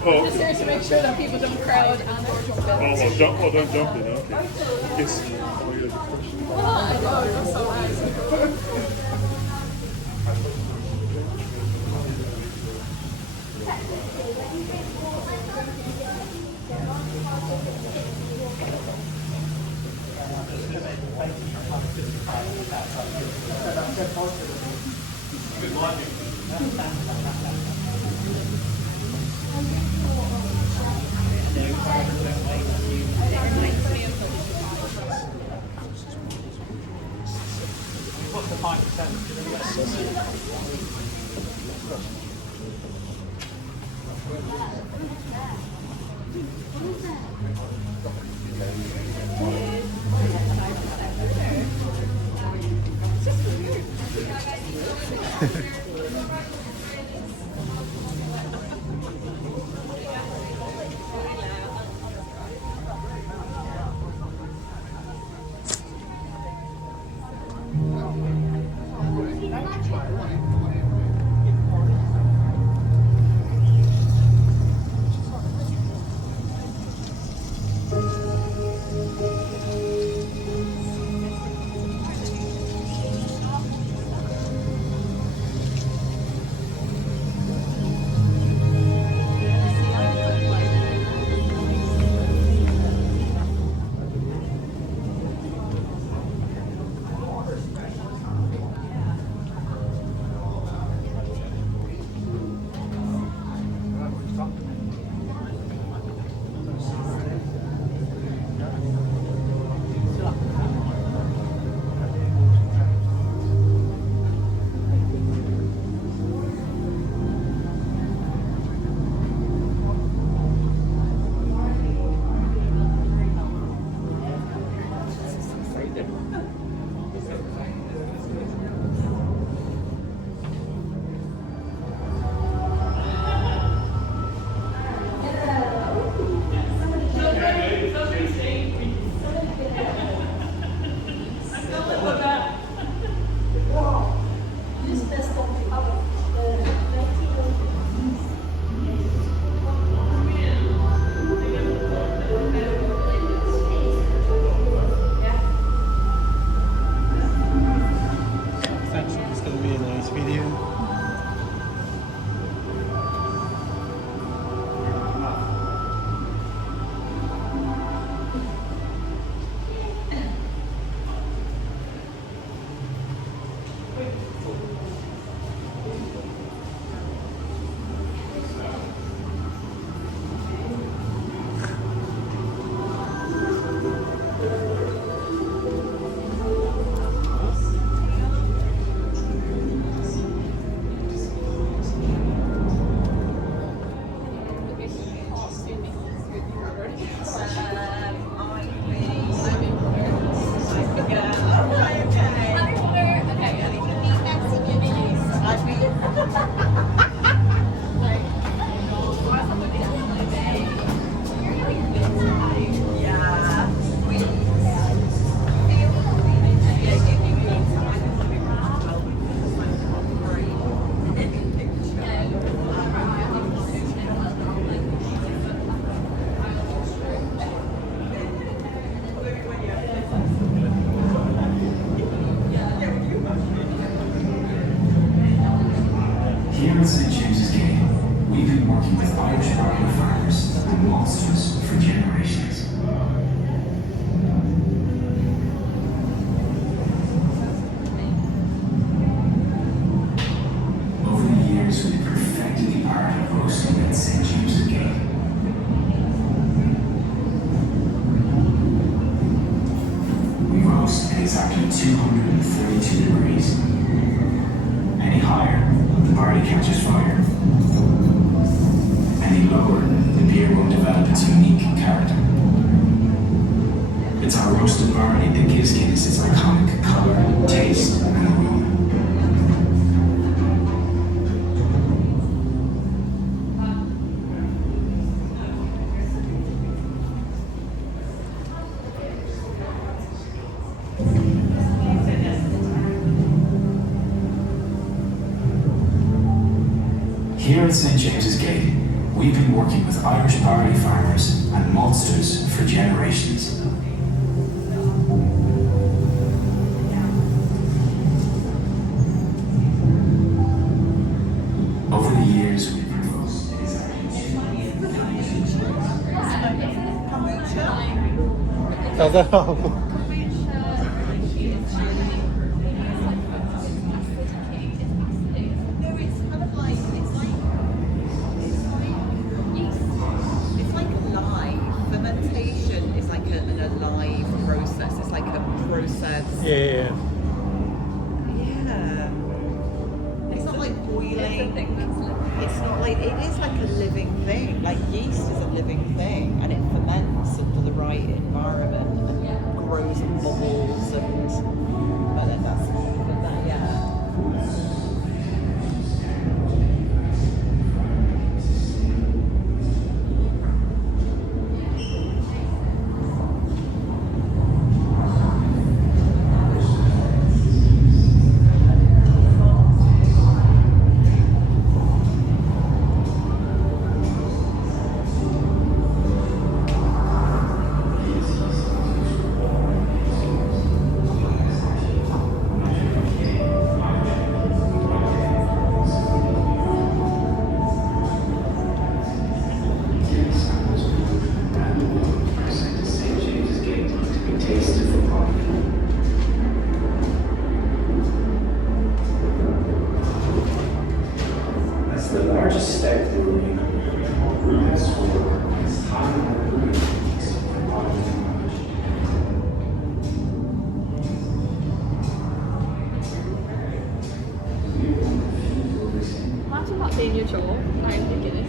Oh, Just here to make sure that people don't crowd and or jump in. don't jump in, okay. Yes. Oh, yeah, the question. Oh, I know, it was so nice. What's the 5%? It's going to be a nice video. Here at St. James's Gate, we've been working with Irish barbecue farmers and maltsters for generations. Over the years, we've perfected the art of roasting at St. James's Gate. We roast at exactly 232 degrees. Any higher, the barley catches fire. Any lower, the beer won't develop its unique character. It's our roasted barley that gives Guinness its iconic colour, taste, and aroma. Here at St. James's Gate, we've been working with Irish barley farmers and maltsters for generations. Over the years, we've proposed It's like alive. Fermentation is like an alive process. It's like a process. Yeah. Yeah. It's not like It's a boiling. thing that's living. It's not like, it is like a living thing. Like yeast is a living thing and it ferments under the right environment and grows and bubbles and then that's yeah. That's the largest step in the room. Rubens work is highly regulated in modern technology. Imagine that being your job, buying the Guinness.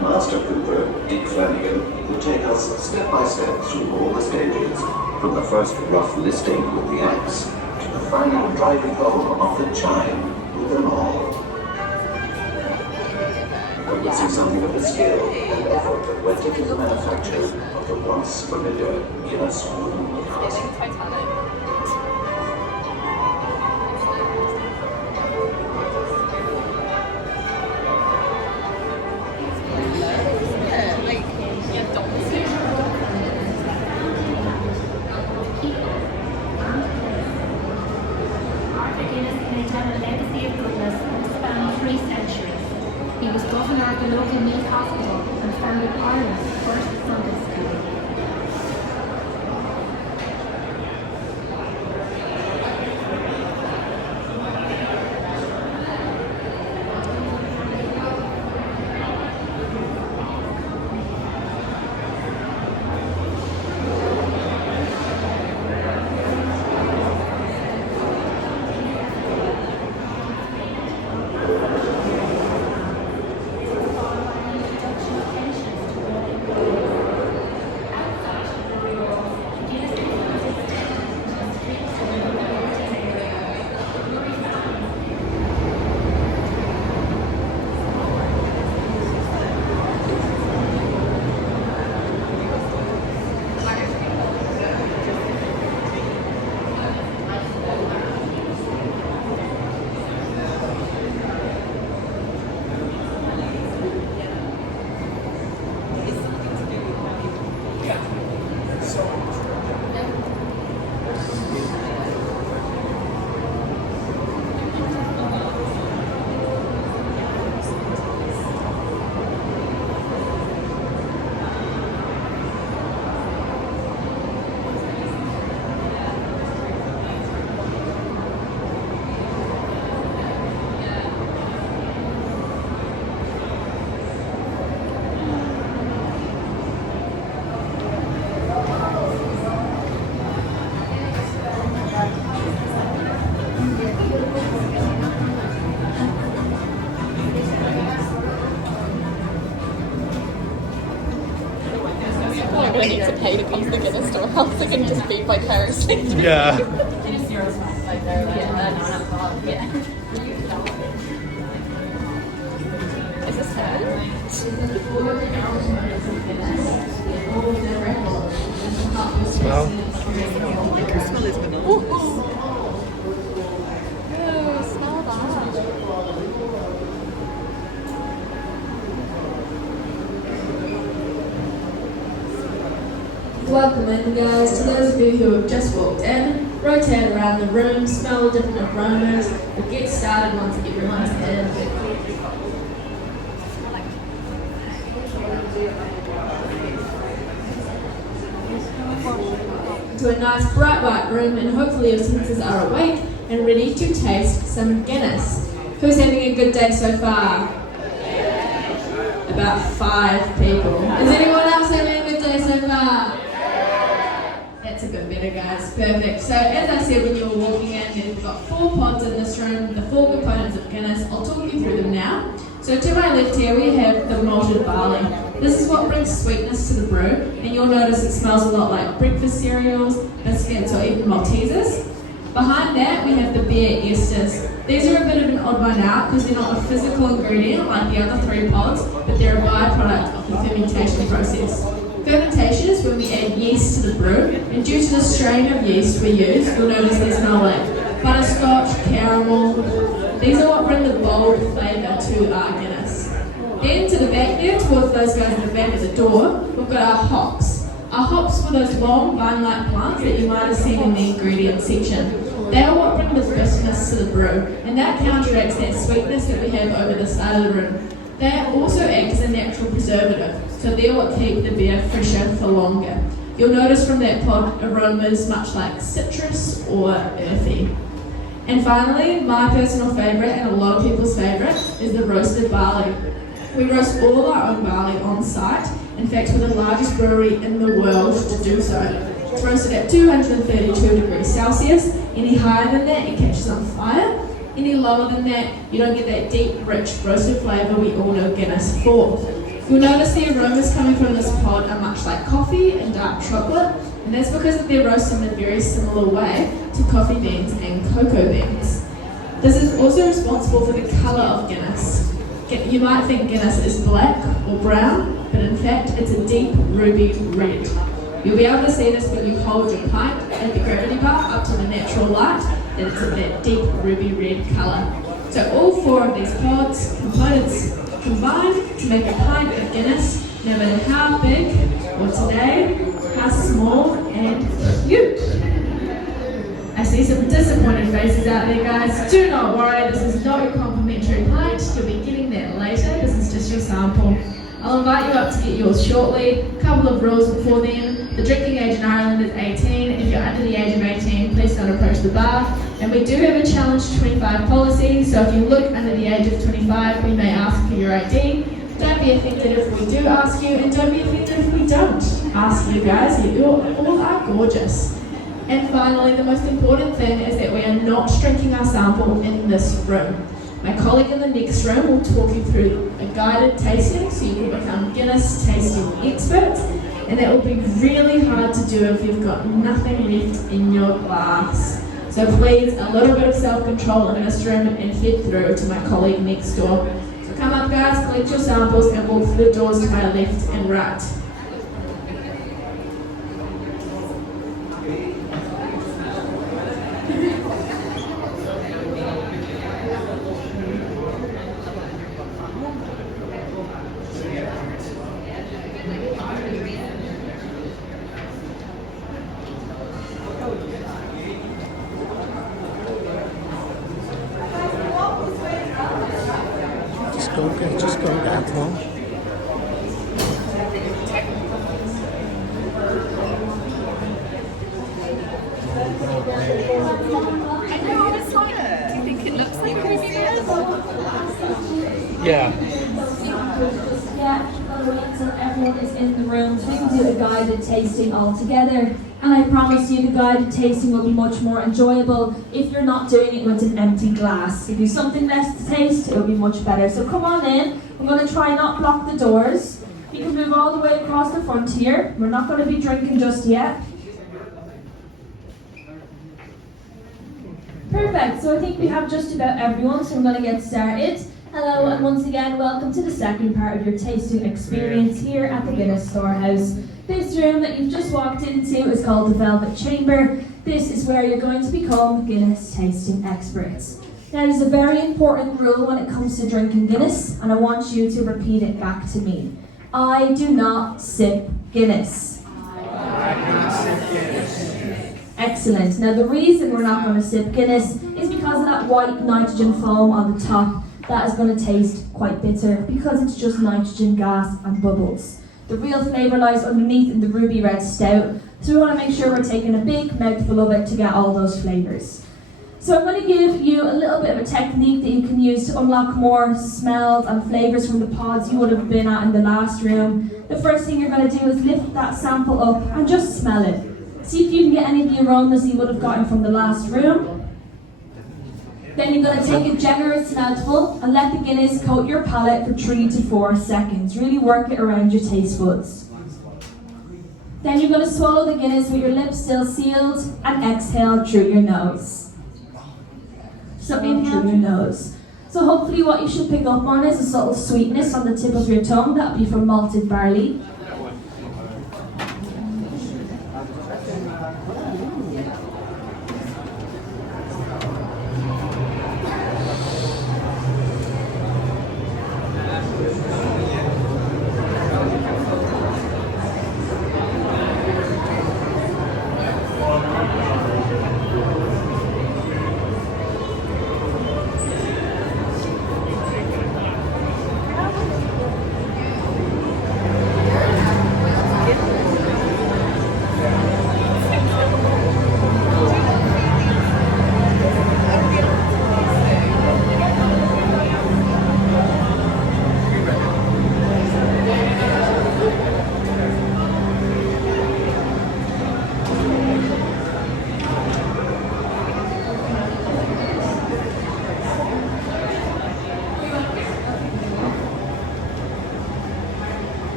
Master Cooper, Dick Flanagan, will take us step by step through all the stages, from the first rough listing with the axe, to the final driving home of the chime with them all. And we'll see something of the skill and effort that went into the manufacture of the once familiar Guinness wooden cask. Titanic. Arthur Guinness maintained a legacy of goodness that spanned 3 centuries. He was governor of the local meat hospital and founded Ireland's first Sunday school. Introduction of pensions to all gonna need to pay to come to the Guinness store, else I can just feed vicariously. Yeah. Is this it? Smell. The smell is bananas. Ooh, smell that. Welcome in, guys. To those of you who have just walked in, rotate around the room, smell different aromas. We'll get started once everyone's in. To a nice bright white room, and hopefully your senses are awake and ready to taste some Guinness. Who's having a good day so far? About 5 people. Is anyone else having a good day so far? That's a bit better, guys. Perfect. So as I said when you were walking in, we've got 4 pods in this room, the 4 components of Guinness. I'll talk you through them now. So to my left here we have the malted barley. This is what brings sweetness to the brew, and you'll notice it smells a lot like breakfast cereals, biscuits, or even Maltesers. Behind that we have the beer esters. These are a bit of an odd one out because they're not a physical ingredient like the other 3 pods, but they're a byproduct of the fermentation process. Fermentation is when we add yeast to the brew, and due to the strain of yeast we use, you'll notice they smell like butterscotch, caramel. These are what bring the bold flavour to our Guinness. Then to the back there, towards those guys at the back of the door, we've got our hops. Our hops were those long vine-like plants that you might have seen in the ingredients section. They are what bring the freshness to the brew, and that counteracts that sweetness that we have over the side of the room. They also act as a natural preservative, so they're what keep the beer fresher for longer. You'll notice from that pod aromas much like citrus or earthy. And finally, my personal favourite, and a lot of people's favourite, is the roasted barley. We roast all our own barley on site. In fact, we're the largest brewery in the world to do so. It's roasted at 232 degrees Celsius. Any higher than that, it catches on fire. Any lower than that, you don't get that deep, rich, roasted flavour we all know Guinness for. You'll notice the aromas coming from this pod are much like coffee and dark chocolate, and that's because they're roasted in a very similar way to coffee beans and cocoa beans. This is also responsible for the colour of Guinness. You might think Guinness is black or brown, but in fact it's a deep ruby red. You'll be able to see this when you hold your pint at the gravity bar up to the natural light, and it's of that deep ruby red colour. So all 4 of these components combine to make a pint of Guinness, no matter how big, or today, how small and cute. I see some disappointed faces out there, guys. Do not worry, this is not your complimentary pint. You'll be getting that later. This is just your sample. I'll invite you up to get yours shortly. A couple of rules before then. The drinking age in Ireland is 18. If you're under the age of 18, please don't approach the bar. And we do have a challenge to 25 policy, so if you look under the age of 25, we may ask for your ID. Don't be offended if we do ask you, and don't be offended if we don't ask you, guys. You all are gorgeous. And finally, the most important thing is that we are not drinking our sample in this room. My colleague in the next room will talk you through a guided tasting so you can become Guinness tasting experts, and that will be really hard to do if you've got nothing left in your glass. So please, a little bit of self-control in this room and head through to my colleague next door. So come up, guys, collect your samples and walk through the doors to my left and right. Just go down, come on. I know, it's like, do you think it looks like ruby red? Yeah. Yeah, so everyone is in the room, so we can do a guided tasting all together. And I promise you the guided tasting will be much more enjoyable if you're not doing it with an empty glass. If you have something less to taste, it will be much better. So come on in. I'm going to try not block the doors. You can move all the way across the front here. We're not going to be drinking just yet. Perfect, so I think we have just about everyone, so I'm going to get started. Hello, and once again, welcome to the second part of your tasting experience here at the Guinness Storehouse. This room that you've just walked into is called the Velvet Chamber. This is where you're going to become Guinness tasting experts. Now, there's a very important rule when it comes to drinking Guinness, and I want you to repeat it back to me. I do not sip Guinness. I do not sip Guinness. Excellent. Now, the reason we're not going to sip Guinness is because of that white nitrogen foam on the top. That is going to taste quite bitter because it's just nitrogen gas and bubbles. The real flavour lies underneath in the ruby red stout, so we want to make sure we're taking a big mouthful of it to get all those flavours. So I'm going to give you a little bit of a technique that you can use to unlock more smells and flavours from the pods you would have been at in the last room. The first thing you're going to do is lift that sample up and just smell it. See if you can get any of the aromas that you would have gotten from the last room. Then you're going to take a generous mouthful and let the Guinness coat your palate for 3 to 4 seconds. Really work it around your taste buds. Then you're going to swallow the Guinness with your lips still sealed and exhale through your nose. So in through your nose. So hopefully what you should pick up on is a subtle sweetness on the tip of your tongue. That would be from malted barley.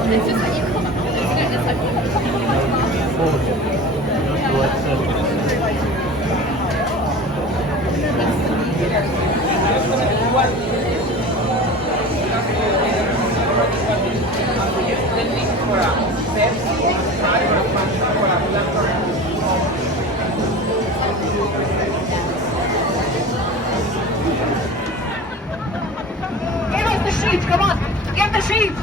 And it's just like you come up, isn't it? It's like Give us the sheets, come on! Get the sheets!